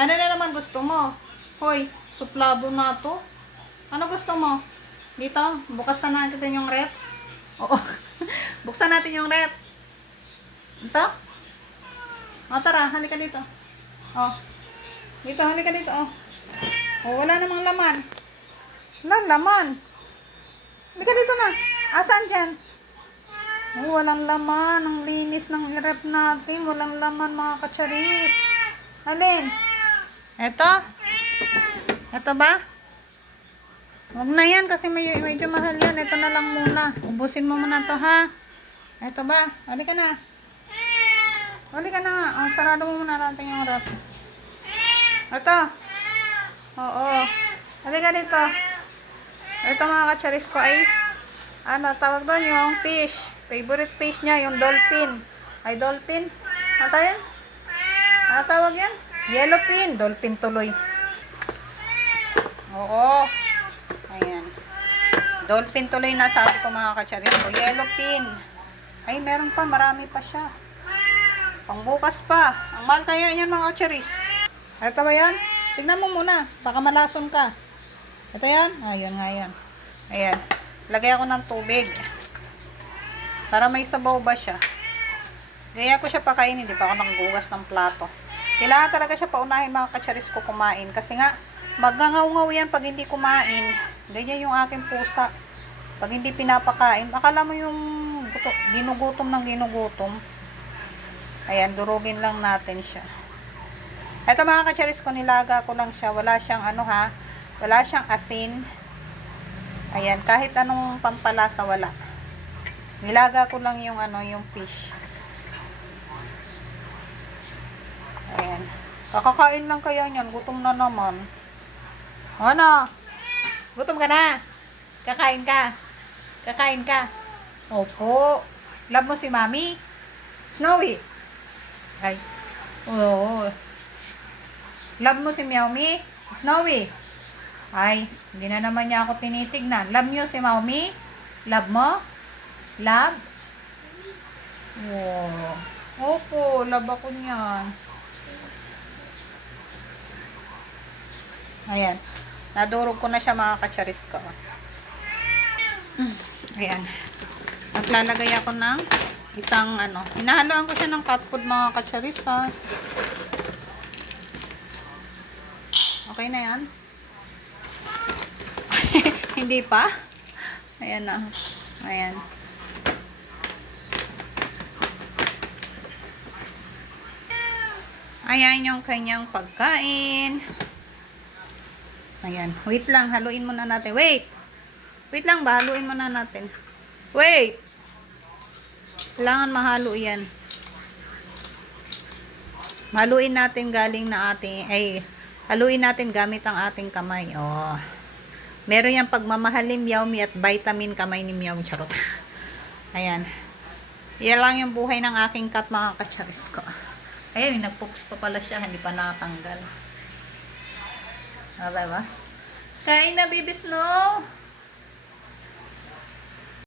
Ano na naman gusto mo? Hoy, suplado na to. Ano gusto mo? Dito, bukasan natin yung rep. Oo. Buksan natin yung rep. Ito? O, tara, halika dito. O. Dito, halika dito, o. O, wala namang laman. Wala laman. Halika dito na. Asan dyan? Oh, walang laman. Ang linis ng rep natin. Walang laman, mga kacharis. Alin? Eto? Eto ba? Huwag na yan kasi medyo mahal yan. Ito na lang muna. Ubusin mo muna to, ha? Eto ba? Halika na. Halika na nga. Oh, sarado mo muna natin yung rep. Eto. Oo. Halika dito. Ito mga kacharis ko ay ano, tawag doon yung fish. Favorite fish niya, yung dolphin. Ay, dolphin. Ano yan? Ano tawag yan? Yellowfin. Dolphin tuloy. Oo. Ayan. Dolphin tuloy na sabi ko mga kacharis ko. Yellowfin. Ay, meron pa. Marami pa siya. Pangbukas pa. Ang mahal kaya yan mga kacharis. Ito ba yan? Tignan mo muna. Baka malason ka. Ito yan? Ayun nga yan. Ayan. Lagay ako ng tubig. Para may sabaw ba siya. Gaya ko siya pakainin. Hindi pa ako nanggugas ng plato. Kailangan talaga siya paunahin mga kacharis ko kumain. Kasi nga, magngangaw-ngaw yan pag hindi kumain. Ganyan yung aking pusa. Pag hindi pinapakain, akala mo yung ginugutom ng ginugutom. Ayan, durugin lang natin siya. Ito mga kacharis ko, nilaga ko lang siya. Wala siyang ano ha. Wala siyang asin. Ayan, kahit anong pampalasa wala. Nilaga ko lang yung ano, yung fish. Ayan. Kakakain lang kaya niyan. Gutom na naman. Ano? Gutom ka na? Kakain ka? Kakain ka? Opo. Love mo si Mami? Snowy? Ay. Oo. Love mo si Meowmy? Snowy? Ay, hindi na naman niya ako tinitignan. Love niyo si Meowmy? Love mo? Love? Wow. Opo, love ako niyan. Ayan. Nadurog ko na siya mga kacharis ko. Ayan. At lalagay ako ng isang ano. Hinahaluan ko siya ng cat food mga kacharis ha. Okay na yan? Hindi pa? Ayan na. Ayan. Ayan yung kanyang pagkain. Ayan. Wait lang. Haluin muna natin. Wait! Wait lang ba? Haluin muna natin. Wait! Kailangan mahalo yan. Haluin natin galing na ating, haluin natin gamit ang ating kamay. Oh. Meron yung pagmamahal ni Meowmy at vitamin kamay ni Meowmy. Charot. Ayan. Yan lang yung buhay ng aking cat mga kacharis ko. Ayun, nagpoops pa pala siya. Hindi pa nakatanggal. Diba? Kain na, baby Snow!